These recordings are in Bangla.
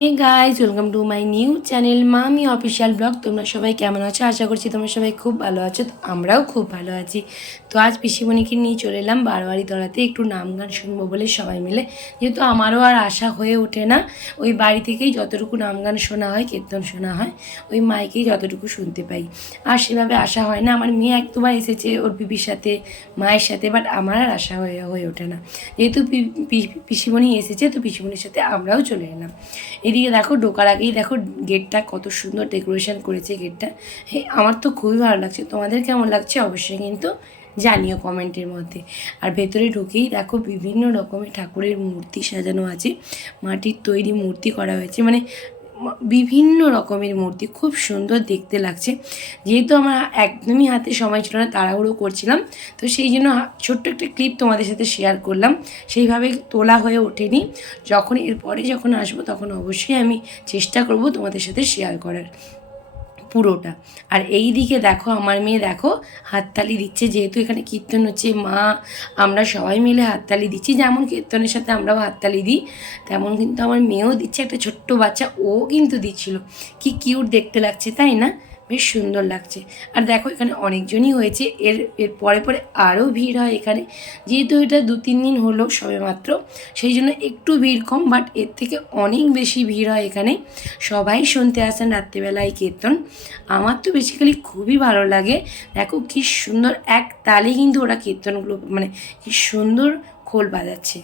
Hey guys, welcome to my new channel Mami official blog. তোমরা সবাই কেমন আছো? আশা করছি তোমরা সবাই খুব ভালো আছো। তো আমরাও খুব ভালো আছি। তো আজ পিসিমণিকে নিয়ে চলে এলাম বারোয়ারি তলাতে একটু নাম গান শুনবো বলে সবাই মিলে। যেহেতু আমারও আর আশা হয়ে ওঠে না, ওই বাড়ি থেকেই যতটুকু নাম গান শোনা হয়, কীর্তন শোনা হয়, ওই মাইকেই যতটুকু শুনতে পাই। আর সেভাবে আশা হয় না। আমার মেয়ে এক দুবার এসেছে ওর পিপির সাথে, মায়ের সাথে, বাট আমার আর আশা হয়ে ওঠে না। যেহেতু পিসিমণি এসেছে, তো পিসিমণির সাথে আমরাও চলে এলাম। এদিকে দেখো, ঢোকার আগেই দেখো গেটটা কত সুন্দর ডেকোরেশন করেছে গেটটা। হ্যাঁ, আমার তো খুবই ভালো লাগছে। তোমাদের কেমন লাগছে অবশ্যই কিন্তু জানিও কমেন্টের মধ্যে। আর ভেতরে ঢুকেই দেখো বিভিন্ন রকমের ঠাকুরের মূর্তি সাজানো আছে, মাটির তৈরি মূর্তি করা হয়েছে, মানে বিভিন্ন রকমের মূর্তি, খুব সুন্দর দেখতে লাগছে। যেহেতু আমার একদমই হাতে সময় ছিল না, তাড়াহুড়ো করছিলাম, তো সেই জন্য ছোট্ট একটা ক্লিপ তোমাদের সাথে শেয়ার করলাম। সেইভাবে তোলা হয়ে ওঠেনি। এরপরে যখন আসবো তখন অবশ্যই আমি চেষ্টা করব তোমাদের সাথে শেয়ার করার পুরোটা। আর এই দিকে দেখো, আমার মেয়ে দেখো হাততালি দিচ্ছে। যেহেতু এখানে কীর্তন হচ্ছে, মা আমরা সবাই মিলে হাততালি দিচ্ছি। যেমন কীর্তনের সাথে আমরাও হাততালি দিই, তেমন কিন্তু আমার মেয়েও দিচ্ছে। একটা ছোট্ট বাচ্চা, ও কিন্তু দিচ্ছিল। কি কিউট দেখতে লাগছে, তাই না? বেশ সুন্দর লাগছে। আর দেখো এখানে অনেকজনই হয়েছে। এর পরে পরে আরও ভিড় হয় এখানে। যেহেতু এটা 2-3 দিন হলো সবে মাত্র, সেই জন্য একটু ভিড় কম, বাট এর থেকে অনেক বেশি ভিড় হয় এখানে। সবাই শুনতে আসেন রাত্রিবেলায় কীর্তন। আমার তো বেসিক্যালি খুবই ভালো লাগে। দেখো কি সুন্দর এক তালে কিন্তু ওরা কীর্তনগুলো, মানে কি সুন্দর খোল বাজাচ্ছে,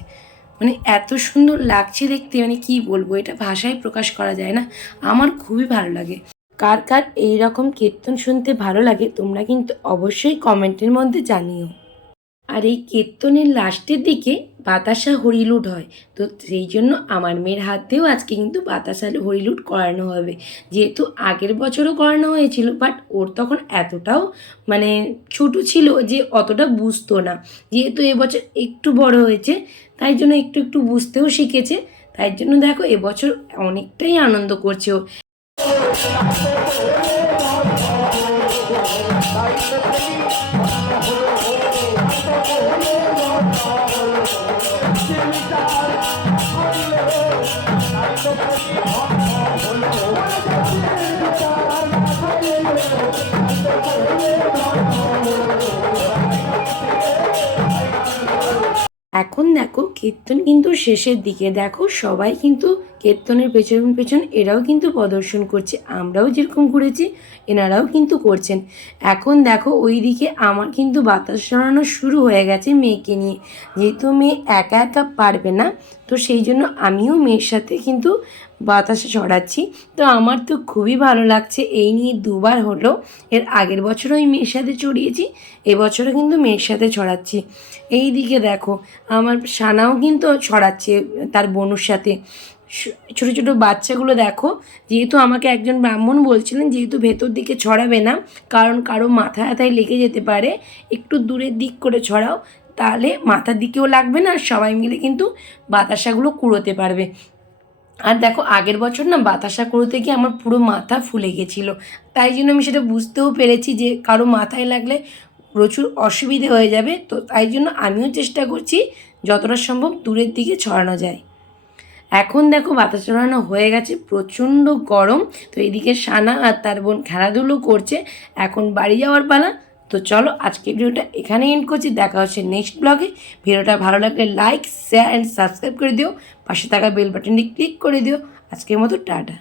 মানে এত সুন্দর লাগছে দেখতে, মানে কি বলবো, এটা ভাষায় প্রকাশ করা যায় না। আমার খুবই ভালো লাগে। কার কার এইরকম কীর্তন শুনতে ভালো লাগে তোমরা কিন্তু অবশ্যই কমেন্টের মধ্যে জানিও। আর এই কীর্তনের লাস্টের দিকে বাতাসা হরিলুট হয়। তো সেই জন্য আমার মেয়ের হাত দিয়েও আজকে কিন্তু বাতাসা হরিলুট করানো হবে। যেহেতু আগের বছরও করানো হয়েছিল, বাট ওর তখন এতটাও মানে ছোটো ছিল যে অতটা বুঝতো না। যেহেতু এবছর একটু বড় হয়েছে, তাই জন্য একটু একটু বুঝতেও শিখেছে। তাই জন্য দেখো এবছর অনেকটাই আনন্দ করছে ও। এখন দেখো কীর্তন কিন্তু শেষের দিকে। দেখো সবাই কিন্তু কীর্তনের পেছন পেছন এরাও কিন্তু প্রদর্শন করছে। আমরাও যেরকম করেছি এনারাও কিন্তু করছেন। এখন দেখো ওই দিকে আমার কিন্তু বাতাস ছড়ানো শুরু হয়ে গেছে মেয়েকে নিয়ে। যেহেতু মেয়ে একা একা পারবে না, তো সেই জন্য আমিও মেয়ের সাথে কিন্তু বাতাসে ছড়াচ্ছি। তো আমার তো খুবই ভালো লাগছে। এই নিয়ে দুবার হলো। এর আগের বছরও আমি মেয়ের সাথে চড়িয়েছি, এবছরও কিন্তু মেয়ের সাথে ছড়াচ্ছি। এই দিকে দেখো আমার সানাও কিন্তু ছড়াচ্ছে তার বোনুর সাথে। ছোটো ছোটো বাচ্চাগুলো দেখো। যেহেতু আমাকে একজন ব্রাহ্মণ বলছিলেন যেহেতু ভেতর দিকে ছড়াবে না, কারণ কারো মাথায় হাথায় লেগে যেতে পারে, একটু দূরের দিক করে ছড়াও, তাহলে মাথার দিকেও লাগবে না, আর সবাই মিলে কিন্তু বাতাসাগুলো কুড়োতে পারবে। আর দেখো আগের বছর না বাতাসা কুড়োতে গিয়ে আমার পুরো মাথা ফুলে গেছিলো। তাই জন্য আমি সেটা বুঝতেও পেরেছি যে কারো মাথায় লাগলে প্রচুর অসুবিধে হয়ে যাবে। তো তাই জন্য আমিও চেষ্টা করছি যতটা সম্ভব দূরের দিকে ছড়ানো যায়। এখন দেখো বাতাস ছড়ানো হয়ে গেছে, প্রচণ্ড গরম। তো এদিকে সানা আর তার বোন খেলাধুলো করছে। এখন বাড়ি যাওয়ার পালা। তো চলো আজকে ভিডিওটা এখানে এন্ড করছি। দেখা হচ্ছে নেক্সট ব্লগে। ভিডিওটা ভালো লাগলে লাইক, শেয়ার অ্যান্ড সাবস্ক্রাইব করে দিও। পাশে থাকা বেল বাটনটি ক্লিক করে দিও। আজকের মতো টাটা।